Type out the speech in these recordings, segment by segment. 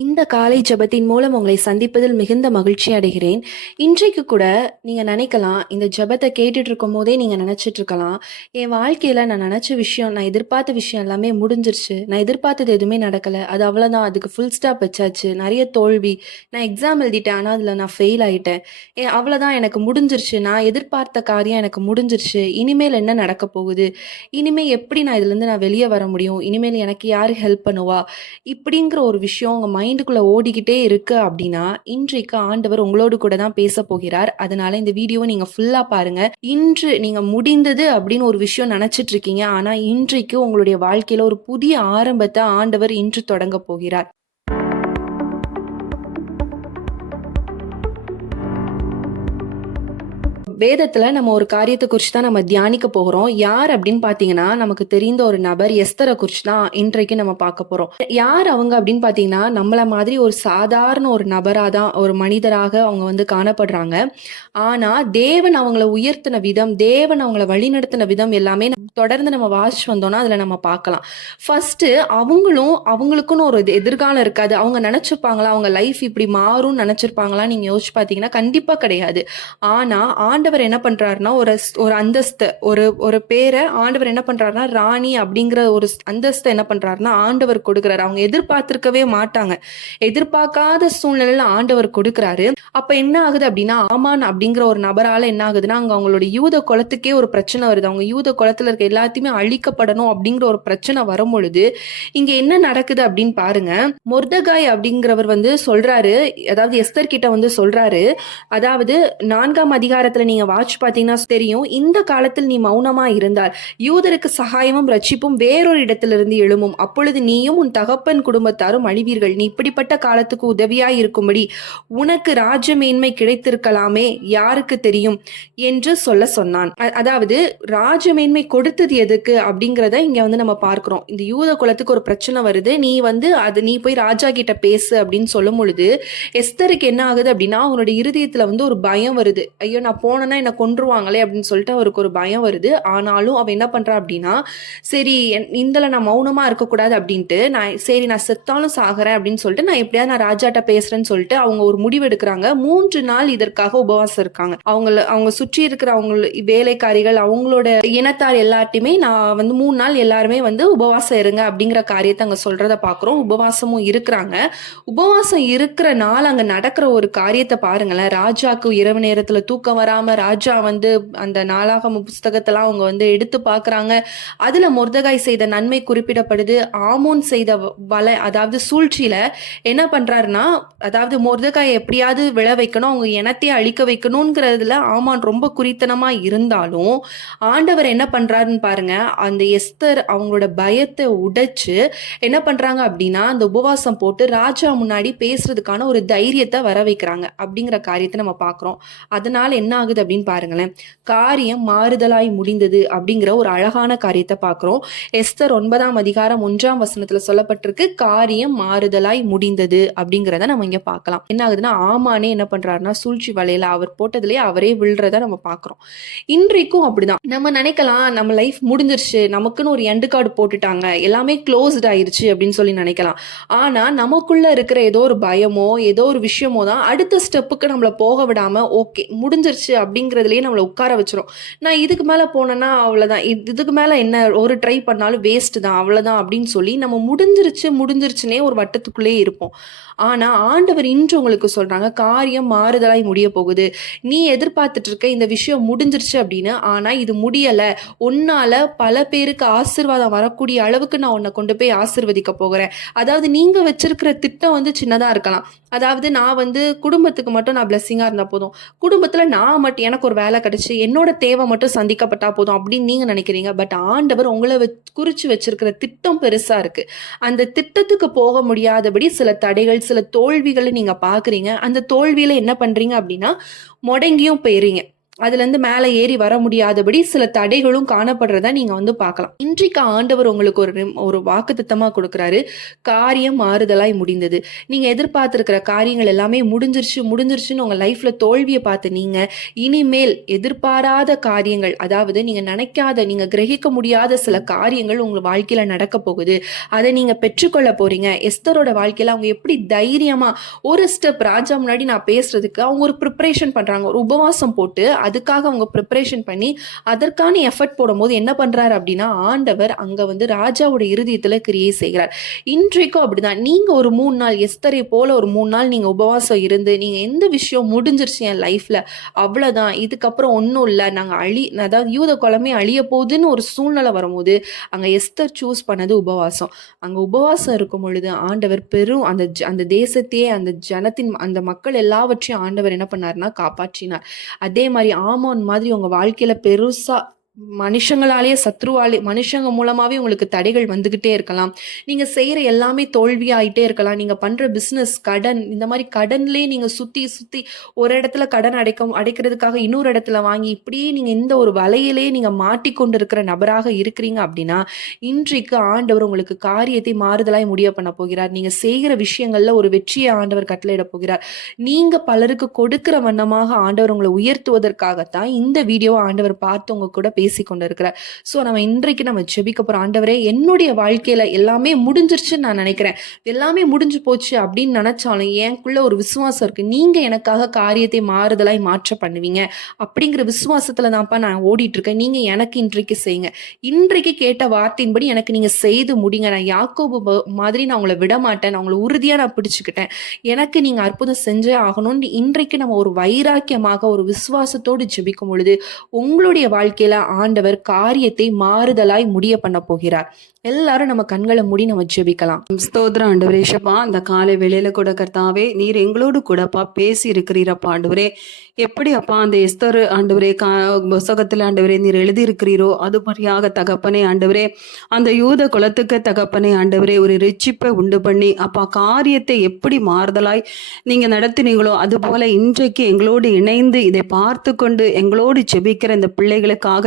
இந்த காலை ஜெபத்தின் மூலம் உங்களை சந்திப்பதில் மிகுந்த மகிழ்ச்சி அடைகிறேன். இன்றைக்கு கூட நீங்க நினைக்கலாம், இந்த ஜெபத்த கேட்டுட்டு இருக்கும்போதே நீங்க நினைச்சிட்டு இருக்கலாம், என் வாழ்க்கையில நான் நினைச்ச விஷயம், நான் எதிர்பார்த்த விஷயம் எல்லாமே முடிஞ்சிருச்சு. நான் எதிர்பார்த்தது எதுவுமே நடக்கல. அது அவ்வளோதான். அதுக்கு ஃபுல் ஸ்டாப் வச்சாச்சு. நெறைய தோல்வி. நான் எக்ஸாம் எழுதிட்டேன். ஆனா அதில நான் ஃபெயில் ஆயிட்டேன். அவ்வளோதான் எனக்கு முடிஞ்சிருச்சு. நான் எதிர்பார்த்த காரியம் எனக்கு முடிஞ்சிருச்சு. இனிமேல் என்ன நடக்க போகுது? இனிமே எப்படி நான் இதுலேருந்து வெளிய வர முடியும்? இனிமேல் எனக்கு யாரு ஹெல்ப் பண்ணுவா? இப்படிங்கிற ஒரு விஷயம் உங்க மைண்டுக்குள்ள ஓடிக்கிட்டே இருக்கு அப்படின்னா, இன்றைக்கு ஆண்டவர் உங்களோடு கூட தான் பேசப் போகிறார். அதனால இந்த வீடியோவ நீங்க ஃபுல்லா பாருங்க. இன்று நீங்க முடிந்தது அப்படின்னு ஒரு விஷயம் நினைச்சிட்டு இருக்கீங்க. ஆனா இன்றைக்கு உங்களுடைய வாழ்க்கையில ஒரு புதிய ஆரம்பத்த ஆண்டவர் இன்று தொடங்கப் போகிறார். வேதத்துல நம்ம ஒரு காரியத்தை குறிச்சு தான் நம்ம தியானிக்க போகிறோம். யார் அப்படின்னு பாத்தீங்கன்னா, நமக்கு தெரிந்த ஒரு நபர் எஸ்தரை குறிச்சு தான் இன்றைக்கு நம்ம பார்க்க போறோம். யார் அவங்க அப்படின்னு பாத்தீங்கன்னா, நம்மள மாதிரி ஒரு சாதாரண ஒரு நபரா தான், ஒரு மனிதராக அவங்க காணப்படுறாங்க. ஆனா தேவன் அவங்கள உயர்த்தின விதம், தேவன் அவங்கள வழிநடத்தின விதம் எல்லாமே தொடர்ந்து நம்ம வாசிச்சு வந்தோம்னா அதுல நம்ம பார்க்கலாம். ஃபர்ஸ்ட் அவங்களுக்குன்னு ஒரு எதிர்காலம் இருக்காது. அவங்க நினைச்சிருப்பாங்களா அவங்க லைஃப் இப்படி மாறும்னு நினைச்சிருப்பாங்களா நீங்க யோசிச்சு பாத்தீங்கன்னா கண்டிப்பா கிடையாது. ஆனா ஆண்டவர் என்ன பண்றாருன்னா, ஒரு அந்தஸ்து, ஒரு பேரை ஆண்டவர் என்ன பண்றாருன்னா, ராணி அப்படிங்கிற ஒரு அந்தஸ்தை என்ன பண்றாருன்னா ஆண்டவர் கொடுக்கிறாரு. அவங்க எதிர்பார்த்திருக்கவே மாட்டாங்க. எதிர்பார்க்காத சூழ்நிலையில ஆண்டவர் கொடுக்கிறாரு. அப்ப என்ன ஆகுது அப்படின்னா, ஆமான் அப்படிங்கிற ஒரு நபரால என்ன ஆகுதுன்னா, அங்க அவங்களோட யூத குலத்துக்கே ஒரு பிரச்சனை வருது. அவங்க யூத குலத்துல இருக்க எல்லாத்தையுமே அழிக்கப்படணும் அப்படிங்கிற ஒரு பிரச்சனை வரும் பொழுது, இங்க என்ன நடக்குது அப்படின்னு பாருங்க. மொர்தகாய் அப்படிங்கிறவர் சொல்றாரு, அதாவது எஸ்தர் கிட்ட சொல்றாரு, அதாவது 4ஆம் அதிகாரத்துல நீங்க வாட்ச் பாத்தீங்கன்னா தெரியும், இந்த காலத்தில் நீ மௌனமா இருந்தால் யூதருக்கு சகாயமும் ரட்சிப்பும் வேறொரு இடத்திலிருந்து எழும்பும், அப்பொழுது நீயும் உன் தகப்பன் குடும்பத்தாரும் அழிவீர்கள். நீ இப்படிப்பட்ட காலத்துக்கு உதவியாய் இருக்கும்படி உனக்கு ராஜமேன்மை கிடைத்திருக்கலாமே, யாருக்கு தெரியும் என்று சொன்னான். அதாவது ராஜமேன்மை கொடுத்தது எதுக்கு அப்படிங்கிறத இங்க நம்ம பார்க்கிறோம். இந்த யூத குலத்துக்கு ஒரு பிரச்சனை வருது, நீ போய் ராஜா கிட்ட பேசு அப்படின்னு சொல்லும் பொழுது எஸ்தருக்கு என்ன ஆகுது அப்படின்னா, அவனுடைய இருதயத்துல ஒரு பயம் வருது. ஐயோ நான் போனேன்னா என்ன கொன்றுவாங்களே அப்படின்னு சொல்லிட்டு அவருக்கு ஒரு பயம் வருது. ஆனாலும் அவன் என்ன பண்றா அப்படின்னா, சரி இந்தல நான் மௌனமா இருக்கக்கூடாது அப்படின்ட்டு, நான் செத்தாலும் சாகிறேன் அப்படின்னு சொல்லிட்டு எப்படியாவது நான் ராஜாட்ட பேசுறேன்னு சொல்லிட்டு அவங்க ஒரு முடிவு எடுக்கிறாங்க. 3 நாள் இதற்காக உபவாசம் இருக்காங்க. அவங்க சுற்றி இருக்கிற அவங்க வேலைக்காரிகள், அவங்களோட இனத்தார் எல்லாத்தையுமே நான் 3 நாள் எல்லாருமே உபவாசம் இருங்க அப்படிங்கிற காரியத்தை அங்க சொல்றத பாக்குறோம். உபவாசமும் இருக்கிறாங்க. உபவாசம் இருக்கிற நாள் அங்க நடக்கிற ஒரு காரியத்தை பாருங்களேன். ராஜாக்கு இரவு நேரத்துல தூக்கம் வராம ராஜா அந்த நாளாகம புஸ்தகத்தெல்லாம் அவங்க எடுத்து பாக்குறாங்க. அதுல மொர்தகாய் செய்த நன்மை குறிப்பிடப்படுது. ஆமோன் செய்த அதாவது சூழ்ச்சியில என்ன பண்றாருன்னா, அதாவது மொர்தகாய் எப்படியாவது விழ வைக்கணும், அவங்க இனத்தையே அழிக்க வைக்கணும்ங்கிறதுல ஆமான் ரொம்ப குறித்தனமா இருந்தாலும், ஆண்டவர் என்ன பண்றாருன்னு பாருங்க, அந்த எஸ்தர் அவங்களோட பயத்தை உடைச்சு என்ன பண்றாங்க அப்படின்னா, அந்த உபவாசம் போட்டு ராஜா முன்னாடி பேசுறதுக்கான ஒரு தைரியத்தை வர வைக்கிறாங்க அப்படிங்கிற காரியத்தை நம்ம பார்க்கிறோம். அதனால என்ன ஆகுது அப்படின்னு பாருங்களேன், காரியம் மாறுதலாய் முடிந்தது அப்படிங்கிற ஒரு அழகான காரியத்தை பார்க்கிறோம். எஸ்தர் 9ஆம் அதிகாரம் 1ஆம் வசனத்துல சொல்லப்பட்டிருக்கு, காரியம் மாறுதலாய் முடிந்தது அப்படிங்கிறத நம்ம இங்க பார்க்கலாம். என்ன ஆகுதுன்னா, ஆமானே என்ன பண்றாருன்னா சூழ்ச்சி வலையில அவர் போட்டதுலயே அவரே விழுறத நம்ம பார்க்கிறோம். இன்றைக்கும் அப்படிதான். நம்ம நினைக்கலாம் நம்ம லைஃப் முடிஞ்சிருச்சு, நமக்குன்னு ஒரு எண்டு கார்டு போட்டுட்டாங்க, எல்லாமே க்ளோஸ்ட் ஆயிருச்சு அப்படின்னு சொல்லி நினைக்கலாம். ஆனா நமக்குள்ள இருக்கிற ஏதோ ஒரு பயமோ ஏதோ ஒரு விஷயமோ தான் அடுத்த ஸ்டெப்புக்கு நம்மள போக விடாம, ஓகே முடிஞ்சிருச்சு அப்படிங்கிறதுலயே நம்மள உட்கார வச்சிரும். நான் இதுக்கு மேல போனேன்னா அவ்வளவுதான், இதுக்கு மேல என்ன ஒரு ட்ரை பண்ணாலும் வேஸ்ட் தான், அவ்வளவுதான் அப்படின்னு சொல்லி நம்ம முடிஞ்சிருச்சுனே ஒரு வட்டத்துக்குள்ளே இருப்போம். ஆனா ஆண்டவர் இன்று உங்களுக்கு சொல்றாங்க, காரியம் மாறுதலாய் முடிய போகுது. நீ எதிர்பார்த்துட்டு இருக்க இந்த விஷயம் முடிஞ்சிருச்சு அப்படின்னு, ஆனா இது முடியல. உன்னால பல பேருக்கு ஆசீர்வாதம் வரக்கூடிய அளவுக்கு நான் உன்னை கொண்டு போய் ஆசீர்வதிக்க போகிறேன். அதாவது நீங்க வச்சிருக்கிற திட்டம் சின்னதா இருக்கலாம். அதாவது நான் குடும்பத்துக்கு மட்டும் நான் பிளெஸிங்கா இருந்தா போதும், குடும்பத்துல நான் மட்டும் எனக்கு ஒரு வேலை கிடைச்சு என்னோட தேவை மட்டும் சந்திக்கப்பட்டா போதும் அப்படின்னு நீங்க நினைக்கிறீங்க. பட் ஆண்டவர் உங்களை குறிச்சு வச்சிருக்கிற திட்டம் பெருசா இருக்கு. அந்த திட்டத்துக்கு போக முடியாதபடி சில தடைகள், சில தோல்விகளை நீங்க பாக்குறீங்க. அந்த தோல்வியில என்ன பண்றீங்க அப்படின்னா, முடங்கியும் போயிறீங்க. அதுலேருந்து மேலே ஏறி வர முடியாதபடி சில தடைகளும் காணப்படுறத நீங்கள் வந்து பார்க்கலாம். இன்றைக்கு ஆண்டவர் உங்களுக்கு ஒரு வாக்குத்தத்தமாக கொடுக்குறாரு. காரியம் மாறுதலாய் முடிந்தது. நீங்கள் எதிர்பார்த்துருக்கிற காரியங்கள் எல்லாமே முடிஞ்சிருச்சுன்னு உங்கள் லைஃப்பில் தோல்வியை பார்த்து நீங்கள் இனிமேல் எதிர்பாராத காரியங்கள், அதாவது நீங்கள் நினைக்காத, நீங்கள் கிரகிக்க முடியாத சில காரியங்கள் உங்கள் வாழ்க்கையில் நடக்க போகுது. அதை நீங்கள் பெற்றுக்கொள்ள போறீங்க. எஸ்தரோட வாழ்க்கையில் அவங்க எப்படி தைரியமாக ஒரு ஸ்டெப் ராஜா முன்னாடி நான் பேசுறதுக்கு அவங்க ஒரு ப்ரிப்பரேஷன் பண்ணுறாங்க. ஒரு உபவாசம் போட்டு அதுக்காக அவங்க ப்ரிப்பரேஷன் பண்ணி அதற்கான எஃபர்ட் போடும்போது என்ன பண்றாரு அப்படின்னா, ஆண்டவர் அங்க வந்து ராஜாவோட இருதயத்துல கிரியை செய்கிறார். இன்றைக்கும் அப்படிதான். நீங்க ஒரு 3 நாள் எஸ்தரை போல ஒரு 3 நாள் நீங்க உபவாசம் இருந்து நீங்க எந்த விஷயம் முடிஞ்சிருச்சு என் லைஃப்ல, அவ்வளவுதான், இதுக்கப்புறம் ஒன்றும் இல்லை, அதாவது யூத குலமே அழிய போகுதுன்னு ஒரு சூழ்நிலை வரும்போது அங்க எஸ்தர் சூஸ் பண்ணது உபவாசம். அங்க உபவாசம் இருக்கும் பொழுது ஆண்டவர் பெரும் அந்த தேசத்தையே, அந்த ஜனத்தின் அந்த மக்கள் எல்லாவற்றையும் ஆண்டவர் என்ன பண்ணாருன்னா காப்பாற்றினார். அதே மாதிரி ஆமோன் மாதிரி உங்க வாழ்க்கையில பெருசா மனுஷங்க மூலமாவே உங்களுக்கு தடைகள் வந்துகிட்டே இருக்கலாம். நீங்க செய்யற எல்லாமே தோல்வியாயிட்டே இருக்கலாம். நீங்க பண்ற பிசினஸ், கடன், இந்த மாதிரி கடன்லயே நீங்க சுத்தி ஒரு இடத்துல கடன் அடைக்கிறதுக்காக இன்னொரு இடத்துல வாங்கி இப்படியே நீங்க இந்த ஒரு வலையிலேயே நீங்க மாட்டிக்கொண்டு இருக்கிற நபராக இருக்கிறீங்க அப்படின்னா, இன்றைக்கு ஆண்டவர் உங்களுக்கு காரியத்தை மாறுதலாய் முடிய பண்ண போகிறார். நீங்க செய்கிற விஷயங்கள்ல ஒரு வெற்றியை ஆண்டவர் கட்டளையிட போகிறார். நீங்க பலருக்கு கொடுக்கிற வண்ணமாக ஆண்டவர் உங்களை உயர்த்துவதற்காகத்தான் இந்த வீடியோவை ஆண்டவர் பார்த்து உங்க கூட பேசி கொண்டிருக்கிறார். ஸோ நம்ம இன்றைக்கு நம்ம ஜெபிக்க போறோம். ஆண்டவரே, என்னுடைய வாழ்க்கையில எல்லாமே முடிஞ்சிருச்சுன்னு நான் நினைக்கிறேன், எல்லாமே முடிஞ்சு போச்சு அப்படின்னு நினைச்சாலும் எனக்குள்ள ஒரு விசுவாசம் இருக்கு, நீங்க எனக்காக காரியத்தை மாறுதலாய் மாற்ற பண்ணுவீங்க அப்படிங்கிற விசுவாசத்துல தான்ப்பா நான் ஓடிட்டு இருக்கேன். நீங்க எனக்கு இன்றைக்கு செய்யுங்க. இன்றைக்கு கேட்ட வார்த்தையின்படி எனக்கு நீங்க செய்து முடிங்க. நான் யாக்கோபு மாதிரி நான் உங்களை விட மாட்டேன், நான் உங்களை உறுதியா நான் பிடிச்சுக்கிட்டேன், எனக்கு நீங்க அற்புதம் செஞ்சே ஆகணும்னு இன்றைக்கு நம்ம ஒரு வைராக்கியமாக ஒரு விசுவாசத்தோடு ஜெபிக்கும் பொழுது உங்களுடைய வாழ்க்கையில ஆண்டவர் காரியத்தை மாறுதலாய் முடிய பண்ண போகிறார். எல்லாரும் நம்ம கண்களை மூடி நம்ம ஜெபிக்கலாம். ஸ்தோத்திரம் ஆண்டவரே. ஷப்பா, அந்த காலை வேளையில கூட கர்த்தாவே நீர் எங்களோடு கூடப்பா பேசி இருக்கிறீரப்பா ஆண்டவரே. எப்படி அப்பா அந்த எஸ்தர் ஆண்டவரே புஸ்தகத்தில் ஆண்டவரே நீர் எழுதியிருக்கிறீரோ அது மாதிரியாக தகப்பனே ஆண்டவரே, அந்த யூத குலத்துக்கு தகப்பனே ஆண்டவரே ஒரு ரிச்சிப்பை உண்டு பண்ணி அப்பா காரியத்தை எப்படி மாறுதலாய் நீங்க நடத்தினீங்களோ அது போல இன்றைக்கு எங்களோடு இணைந்து இதை பார்த்து கொண்டு எங்களோடு ஜெபிக்கிற இந்த பிள்ளைகளுக்காக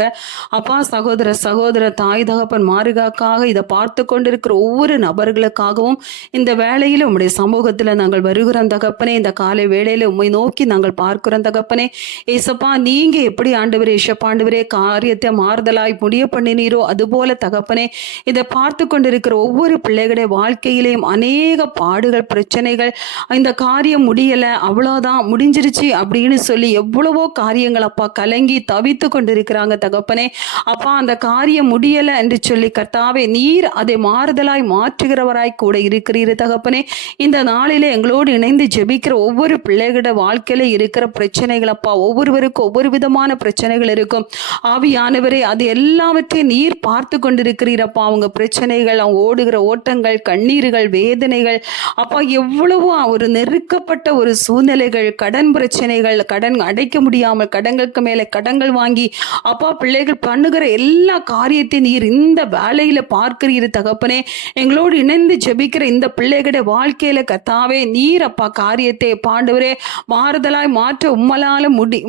அப்பா, சகோதர தாய் தகப்பன் மாறுகாக்காக இதை பார்த்து கொண்டிருக்கிற ஒவ்வொரு நபர்களுக்காகவும் இந்த வேளையில உம்முடைய சமூகத்துல நாங்கள் வருகிறோம் தகப்பனே. இந்த காலை வேளையில உம்மை நோக்கி நாங்கள் பார்க்கிறோம் தகப்பனே. ஏசப்பா, நீங்க எப்படி ஆண்டவரே ஆண்டவரே காரியத்தை மாறுதலாய் முடிய பண்ணினீரோ அதுபோல தகப்பனே இதை பார்த்து கொண்டிருக்கிற ஒவ்வொரு பிள்ளைகளுடைய வாழ்க்கையிலேயும் அநேக பாடுகள், பிரச்சனைகள், இந்த காரியம் முடியல, அவ்வளோதான் முடிஞ்சிருச்சு அப்படின்னு சொல்லி எவ்வளவோ காரியங்கள் அப்பா கலங்கி தவித்து கொண்டிருக்கிறாங்க தகப்பனே. அப்பா, அந்த காரியம் முடியல என்று சொல்லி கர்த்தாவே நீர் அதை மாறுதலாய் மாற்றுகிறவராய் கூட இருக்கிறீர் தகப்பனே. இந்த நாளிலே எங்களோடு இணைந்து ஜெபிக்கிற ஒவ்வொரு பிள்ளைகளோட வாழ்க்கையில இருக்கிற பிரச்சனைகள் அப்பா, ஒவ்வொருவருக்கும் ஒவ்வொரு விதமான பிரச்சனைகள் இருக்கும். ஆவியானவரே, அது எல்லாவற்றையும் நீர் பார்த்து கொண்டிருக்கிறீரப்பா. அவங்க பிரச்சனைகள், அவங்க ஓடுகிற ஓட்டங்கள், கண்ணீர்கள், வேதனைகள் அப்பா, எவ்வளவோ ஒரு நெருக்கப்பட்ட ஒரு சூழ்நிலைகள், கடன் பிரச்சனைகள், கடன் அடைக்க முடியாமல் கடன்களுக்கு மேலே கடன்கள் வாங்கி அப்பா பிள்ளைகள் பண்ணுகிற எல்லா காரியத்தையும் நீர் இந்த வேலையில பார்க்கிறீர் தகப்பனே. எங்களோடு இணைந்து ஜெபிக்கிற இந்த பிள்ளைகளுடைய வாழ்க்கையில கர்த்தாவே நீர் அப்பா காரியத்தை ஆண்டவரே மாறுதலாய் மாற்ற உம்மலால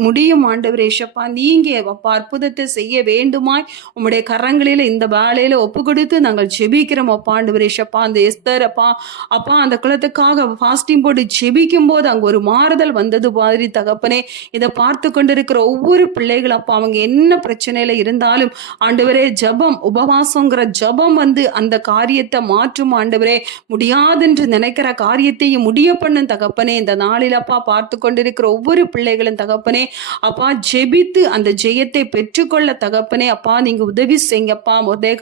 முடியும் ஆண்டவரே. ஷப்பா, நீங்க அப்பா அற்புதத்தை செய்ய வேண்டுமாய் உம்முடைய கரங்களில இந்த வேலையில ஒப்பு கொடுத்து நாங்கள் ஜெபிக்கிறோம் அப்பா ஆண்டவரே. ஷப்பா, அந்த எஸ்தர் அப்பா அந்த குலத்துக்காக ஃபாஸ்டிங் போட்டு ஜெபிக்கும் போது அங்க ஒரு மாறுதல் வந்தது மாதிரி தகப்பனே. இதை பார்த்து கொண்டிருக்கிற ஒவ்வொரு பிள்ளைகள் அப்பா அவங்க என்ன பிரச்சனையில இருந்தாலும் ஆண்டவரே ஜபம், உபவாசங்கிற ஜபம் வந்து அந்த காரியத்தை மாற்றும் ஆண்டவரே. முடியாதென்று நினைக்கிற காரியத்தையும் முடிய பண்ணும் தகப்பனே. இந்த நாளில் அப்பா பார்த்து கொண்டிருக்கிற ஒவ்வொரு பிள்ளைகளும் தகப்பனே அப்பா ஜெபித்து அந்த ஜெயத்தை பெற்றுக்கொள்ள தகப்பனே அப்பா நீங்க உதவி செய்யுங்கப்பா.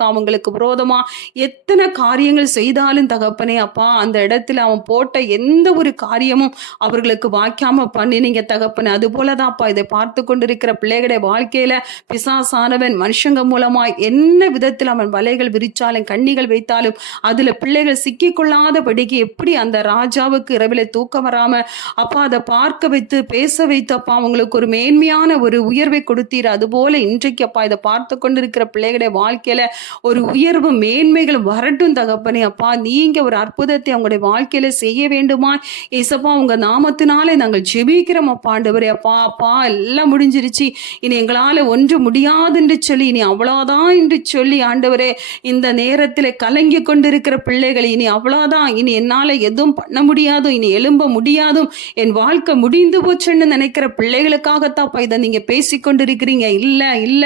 அவங்களுக்கு விரோதமா எத்தனை காரியங்கள் செய்தாலும் தகப்பனே அப்பா அந்த இடத்துல அவன் போட்ட எந்த ஒரு காரியமும் அவர்களுக்கு வாய்க்காம பண்ணினீங்க தகப்பனே. அது போலதான் அப்பா இதை பார்த்து கொண்டிருக்கிற பிள்ளைகளுடைய வாழ்க்கையில பிசாசானவன் மனுஷங்க மூலமாய் என்ன விதத்தில் அவன் வலைகள் விரிச்சாலும் கண்ணிகள் வைத்தாலும் அதுல பிள்ளைகள் சிக்கிக்கொள்ளாதபடிக்கு எப்படி அந்த ராஜாவுக்கு இரவில தூக்கம் வராம அப்பா அதை பார்க்க வைத்து பேச வைத்து அப்பா அவங்களுக்கு ஒரு மேன்மையான ஒரு உயர்வை கொடுத்தீர். அதுபோல இன்றைக்கு அப்பா இதை பார்த்து கொண்டிருக்கிற பிள்ளைகளுடைய வாழ்க்கையில ஒரு உயர்வு மேன்மைகள் வரட்டும் தகப்பனே. அப்பா நீங்க ஒரு அற்புதத்தை அவங்களுடைய வாழ்க்கையில செய்ய வேண்டுமா ஏசப்பா, உங்க நாமத்தினாலே நாங்கள் ஜெபிக்கிறோம் அப்பா. ஆண்டவரே அப்பா அப்பா எல்லாம் முடிஞ்சிருச்சு, இனி எங்களால ஒன்று முடியாது என்று சொல்லி இனி அவ்வளவுதான் என்று சொல்லி ஆண்டவரே இந்த நேரத்தில் கலங்கி கொண்டிருக்கிற பிள்ளைகள் இனி அவ்வளவுதான், இனி என்னால எதுவும் பண்ண முடியாதும், இனி எழும்ப முடியாதும், என் வாழ்க்கை முடிந்து போச்சுன்னு நினைக்கிற பிள்ளைகளுக்காகத்தாப்பா இதை நீங்க பேசிக்கொண்டிருக்கிறீங்க. இல்ல இல்ல,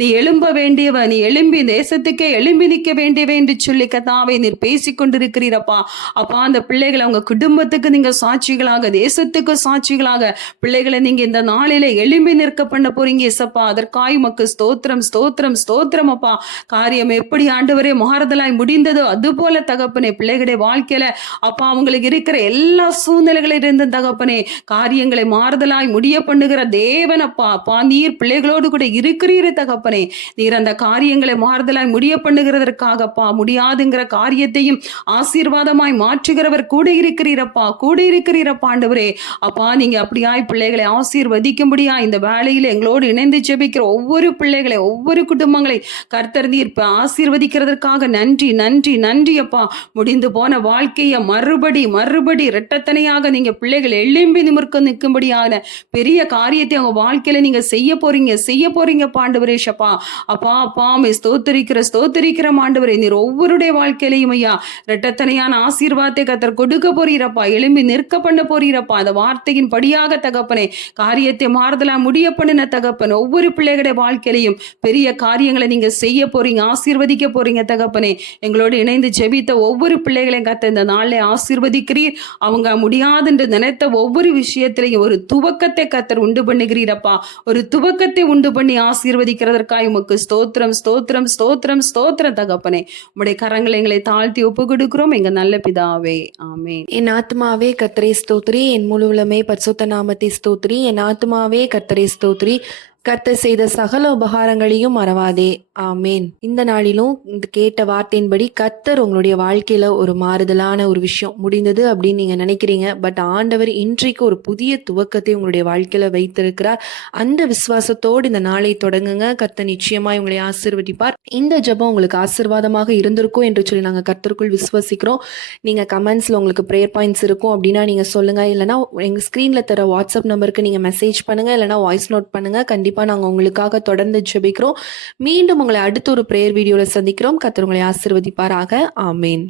நீ எழும்ப வேண்டியவ, நீ எழும்பி தேசத்துக்கே எழும்பி நிற்க வேண்டியவ என்று சொல்லி கத்தாவை நீர் பேசிக்கொண்டிருக்கிறீரப்பா. அப்பா அந்த பிள்ளைகளை அவங்க குடும்பத்துக்கு நீங்க சாட்சிகளாக, தேசத்துக்கு சாட்சிகளாக பிள்ளைகளை நீங்க இந்த நாளில எழும்பி நிற்க பண்ண போறீங்க ஏசப்பா. அதற்காய் உமக்கு ஸ்தோத்திரம் ஸ்தோத்திரம் ஸ்தோத்திரம் அப்பா. காரியம் எப்படி ஆண்டவரே மாறுதலாய் முடிந்ததோ அதுபோல தகப்பனே பிள்ளைகளுடைய வாழ்க்கையில அப்பா அவங்களுக்கு இருக்கிற எல்லா சூழ்நிலைகளிலிருந்து தகப்பனே காரியங்களை மாறுதலாய் முடிய பண்ணுகிற தேவன் அப்பா. அப்பா நீர் பிள்ளைகளோடு கூட இருக்கிறீர தகப்பனே. நீர் அந்த காரியங்களை மாறுதலாய் முடிய பண்ணுகிறதற்காகப்பா முடியாதுங்கிற காரியத்தையும் ஆசீர்வாதமாய் மாற்றுகிறவர் கூட இருக்கிறீரப்பா, கூட இருக்கிறீரப்பா ஆண்டவரே. அப்பா நீங்க அப்படியாய் பிள்ளைகளை ஆசீர்வதிக்கும்படியா இந்த வேலையில எங்களோடு இணைந்து ஜெபிக்கிற ஒவ்வொரு பிள்ளைகளை ஒவ்வொரு குடும்பங்களை கர்த்தர் நீர் ஆசீர்வதிக்கிறதற்காக நன்றி நன்றி நன்றி அப்பா. முடிந்து போன வாழ்க்கையை மறுபடி மறுபடி இரட்டத்தனையாக நீங்க பிள்ளைகள் எழும்பி நிமிர்க்க நிற்கும்படியான பெரிய காரியத்தை அவங்க வாழ்க்கையில நீங்க செய்ய போறீங்க ஆண்டவரே ஷப்பா. அப்பா அப்பா ஸ்தோத்திரிக்கிற ஆண்டவரே. நீர் ஒவ்வொருடைய வாழ்க்கையிலையும் ஐயா இரட்டத்தனையான ஆசீர்வாதத்தை கர்த்தர் கொடுக்க போறீரப்பா, எழும்பி நிற்க பண்ண போறீரப்பா. அந்த வார்த்தையின் படியாக தகப்பனே காரியத்தை மாறுதலா முடிய பண்ணின தகப்பன் ஒவ்வொரு பிள்ளைகளுடைய வாழ்க்கையிலையும் பெரிய காரியங்களை நீங்க செய்ய போறீங்க, ஆசீர்வதிக்க போறீங்க தகப்பனே. எங்களோடு இணைந்து ஜெபித்த ஒவ்வொரு பிள்ளைகளையும் கர்த்தர் இந்த நாளிலே ஆசீர்வதிக்கிறீர். அவங்க முடியாது என்று நினைத்த ஒவ்வொரு விஷயத்திலையும் ஒரு துவக்கத்தை கர்த்தர் உண்டு பண்ணுகிறீரப்பா. ஒரு துவக்கத்தை உண்டு பண்ணி ஆசீர்வதிக்கிறதற்காக உமக்கு ஸ்தோத்திரம் ஸ்தோத்திரம் ஸ்தோத்திரம் ஸ்தோத்திரம் தகப்பனே. உம்முடைய கரங்களை எங்களை தாழ்த்தி ஒப்பு கொடுக்கிறோம் எங்க நல்ல பிதாவே, ஆமென். என் ஆத்மாவே கர்த்தரை ஸ்தோத்திரி, என் முழு உள்ளமே பரிசுத்த நாமத்தை ஸ்தோத்திரி. என் ஆத்மாவே கர்த்தரை ஸ்தோத்திரி, கர்த்தர் செய்த சகல உபகாரங்களையும் மறவாதே. ஆமேன். இந்த நாளிலும் இந்த கேட்ட வார்த்தையின்படி கர்த்தர் உங்களுடைய வாழ்க்கையில ஒரு மாறுதலான ஒரு விஷயம் முடிந்தது அப்படின்னு நீங்க நினைக்கிறீங்க. பட் ஆண்டவர் இன்றைக்கு ஒரு புதிய துவக்கத்தை உங்களுடைய வாழ்க்கையில வைத்திருக்கிறார். அந்த விசுவாசத்தோடு இந்த நாளை தொடங்குங்க. கர்த்தர் நிச்சயமாய் உங்களை ஆசீர்வதிப்பார். இந்த ஜெபம் உங்களுக்கு ஆசீர்வாதமாக இருந்திருக்கும் என்று சொல்லி நாங்கள் கர்த்தருக்குள் விசுவாசிக்கிறோம். நீங்க கமெண்ட்ஸ்ல உங்களுக்கு ப்ரேயர் பாயிண்ட்ஸ் இருக்கும் அப்படின்னா நீங்க சொல்லுங்க. இல்லைன்னா எங்க ஸ்கிரீன்ல தர வாட்ஸ்அப் நம்பருக்கு நீங்க மெசேஜ் பண்ணுங்க, இல்லைன்னா வாய்ஸ் நோட் பண்ணுங்க. கண்டிப்பா நாங்கள் உங்களுக்காக தொடர்ந்து ஜெபிக்கிறோம். மீண்டும் உங்களை அடுத்த ஒரு பிரேயர் வீடியோல சந்திக்கிறோம். கர்த்தர் உங்களை ஆசீர்வதிப்பாராக. ஆமேன்.